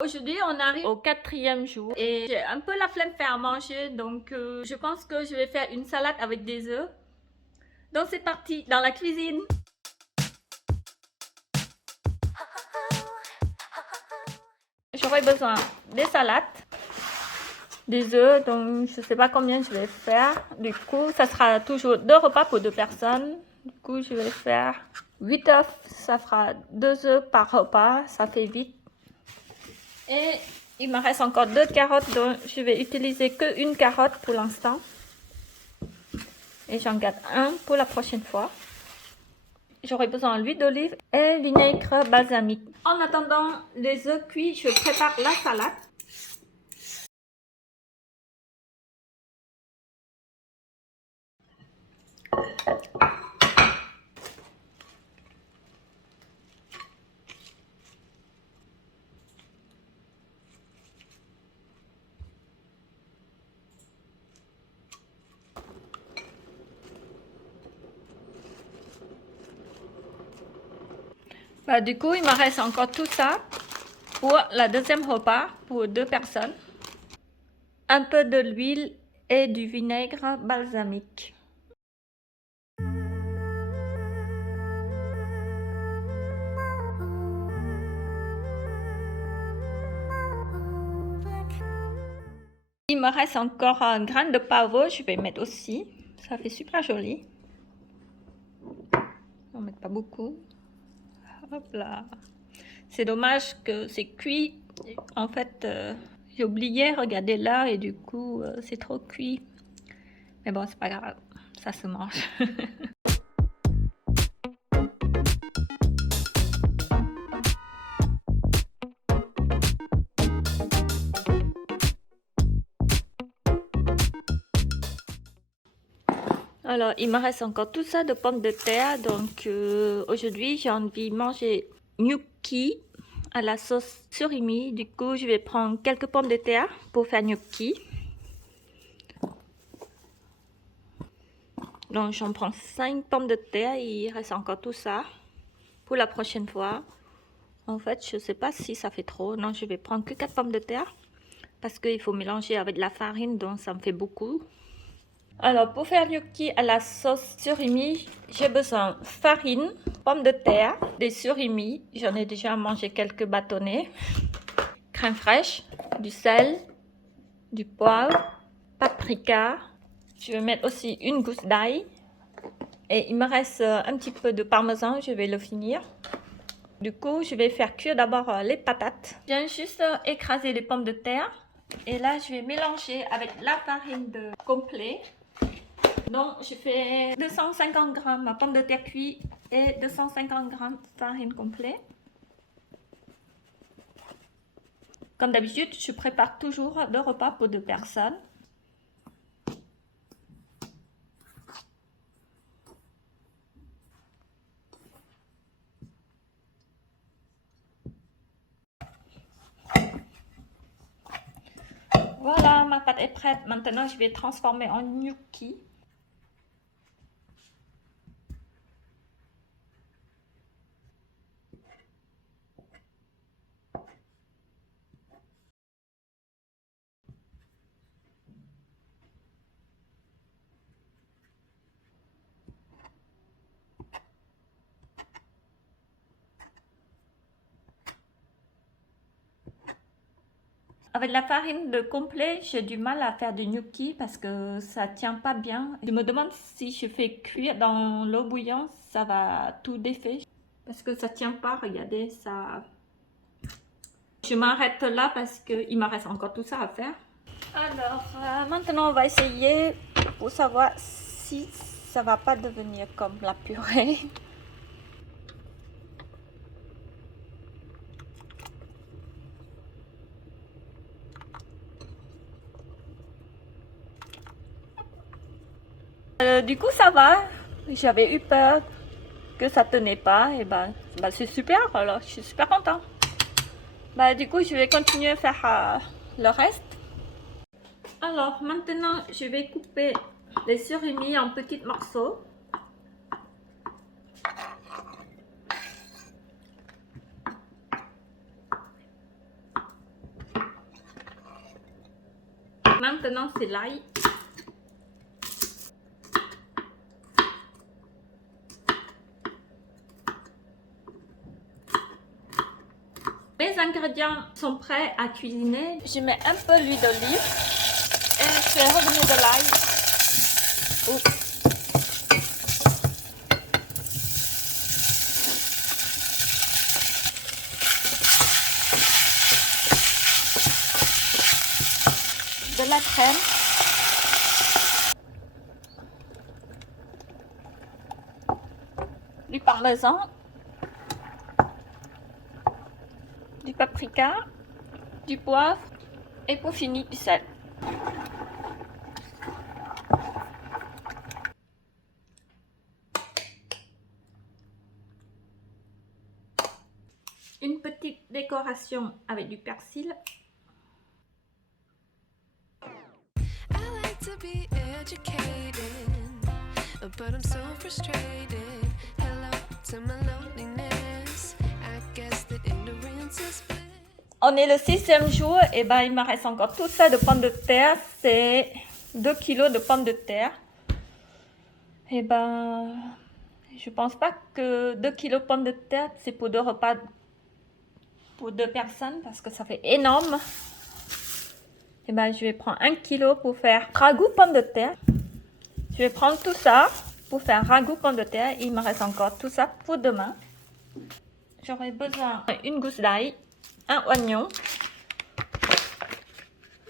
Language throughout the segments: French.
Aujourd'hui, on arrive au 4e jour et j'ai un peu la flemme de faire à manger, donc je pense que je vais faire une salade avec des œufs. Donc c'est parti, dans la cuisine. J'aurai besoin des salades, des œufs, donc je sais pas combien je vais faire. Du coup, ça sera toujours 2 repas pour 2 personnes. Du coup, je vais faire 8 œufs, ça fera 2 œufs par repas, ça fait vite. Et il me reste encore 2 carottes, donc je vais utiliser que une carotte pour l'instant. Et j'en garde un pour la prochaine fois. J'aurai besoin d'huile d'olive et vinaigre balsamique. En attendant les œufs cuits, je prépare la salade. Du coup, il me reste encore tout ça pour la deuxième repas pour 2 personnes. Un peu de l'huile et du vinaigre balsamique. Il me reste encore un grain de pavot, je vais mettre aussi. Ça fait super joli. On ne met pas beaucoup. Hop là. C'est dommage que c'est cuit. En fait, j'ai oublié, regardez là, et du coup, c'est trop cuit. Mais bon, c'est pas grave, ça se mange. Alors, il me reste encore tout ça de pommes de terre. Donc, aujourd'hui, j'ai envie de manger gnocchi à la sauce surimi. Du coup, je vais prendre quelques pommes de terre pour faire gnocchi. Donc, j'en prends 5 pommes de terre. Il reste encore tout ça pour la prochaine fois. En fait, je ne sais pas si ça fait trop. Non, je vais prendre que 4 pommes de terre parce qu'il faut mélanger avec de la farine, donc ça me fait beaucoup. Alors, pour faire gnocchi à la sauce surimi, j'ai besoin de farine, pommes de terre, des surimi, j'en ai déjà mangé quelques bâtonnets, crème fraîche, du sel, du poivre, paprika. Je vais mettre aussi une gousse d'ail. Et il me reste un petit peu de parmesan, je vais le finir. Du coup, je vais faire cuire d'abord les patates. Je viens juste écraser les pommes de terre. Et là, je vais mélanger avec la farine de complet. Donc, je fais 250 g pommes de terre cuites et 250 g farine complète. Comme d'habitude, je prépare toujours 2 repas pour 2 personnes. Voilà, ma pâte est prête. Maintenant, je vais transformer en gnocchi. Avec la farine de complet, j'ai du mal à faire du gnocchi parce que ça tient pas bien. Je me demande si je fais cuire dans l'eau bouillante, ça va tout défaire. Parce que ça tient pas, regardez, ça... Je m'arrête là parce qu'il me reste encore tout ça à faire. Alors, maintenant on va essayer pour savoir si ça va pas devenir comme la purée. Du coup, ça va. J'avais eu peur que ça tenait pas. Et c'est super. Alors, je suis super contente. Du coup, je vais continuer à faire le reste. Alors, maintenant, je vais couper les surimi en petits morceaux. Maintenant, c'est l'ail. Mes ingrédients sont prêts à cuisiner. Je mets un peu l'huile d'olive et je fais revenir de l'ail. De la crème. Du parmesan. Du paprika, du poivre et pour finir du sel. Une petite décoration avec du persil. On est le 6e jour et ben il me reste encore tout ça de pommes de terre, c'est 2 kilos de pommes de terre. Et ben je pense pas que 2 kilos de pommes de terre c'est pour 2 repas pour 2 personnes parce que ça fait énorme. Et ben je vais prendre 1 kilo pour faire ragoût pommes de terre. Je vais prendre tout ça pour faire ragoût pommes de terre. Il me reste encore tout ça pour demain. J'aurai besoin d'une gousse d'ail, un oignon,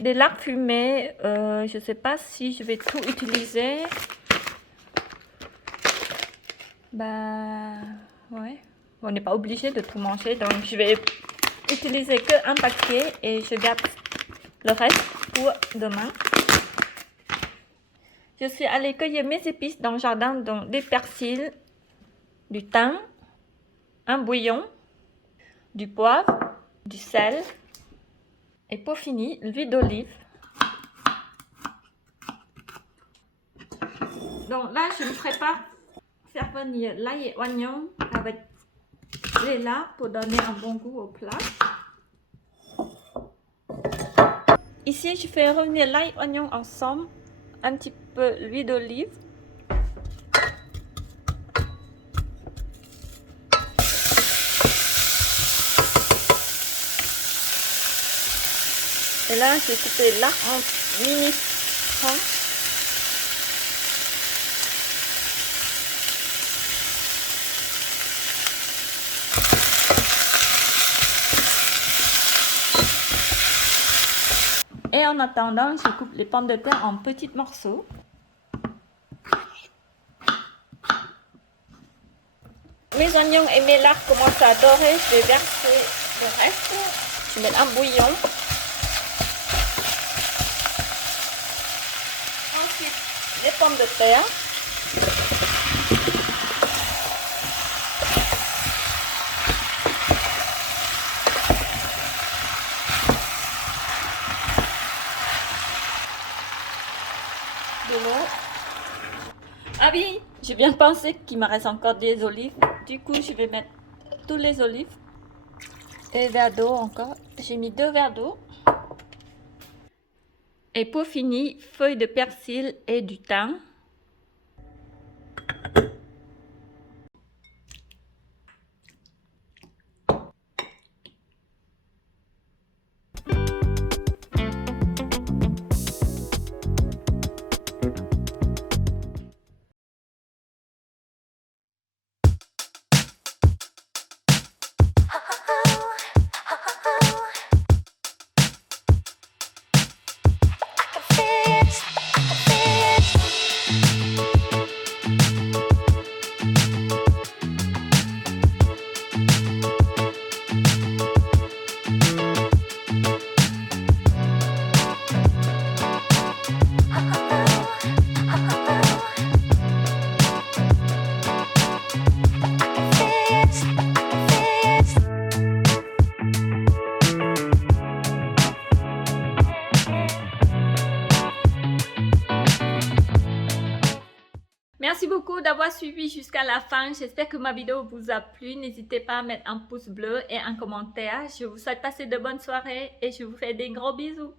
des lards fumés, je sais pas si je vais tout utiliser. Bah ouais, on n'est pas obligé de tout manger, donc je vais utiliser que un paquet et je garde le reste pour demain. Je suis allée cueillir mes épices dans le jardin, donc des persils, du thym, un bouillon, du poivre, du sel et pour finir, l'huile d'olive. Donc là, je me prépare faire venir l'ail et oignon avec les lards pour donner un bon goût au plat. Ici, je fais revenir l'ail et oignon ensemble, un petit peu l'huile d'olive. Et là, j'ai coupé là en mini tranches. Et en attendant, je coupe les pommes de terre en petits morceaux. Mes oignons et mes lards commencent à dorer, je vais verser le reste. Je mets un bouillon. Ensuite, les pommes de terre. De l'eau. Ah oui, j'ai bien pensé qu'il me reste encore des olives. Du coup, je vais mettre tous les olives. Et verre d'eau encore. J'ai mis 2 verres d'eau. Et pour finir, feuilles de persil et du thym. Merci beaucoup d'avoir suivi jusqu'à la fin. J'espère que ma vidéo vous a plu. N'hésitez pas à mettre un pouce bleu et un commentaire. Je vous souhaite passer de bonnes soirées et je vous fais des gros bisous.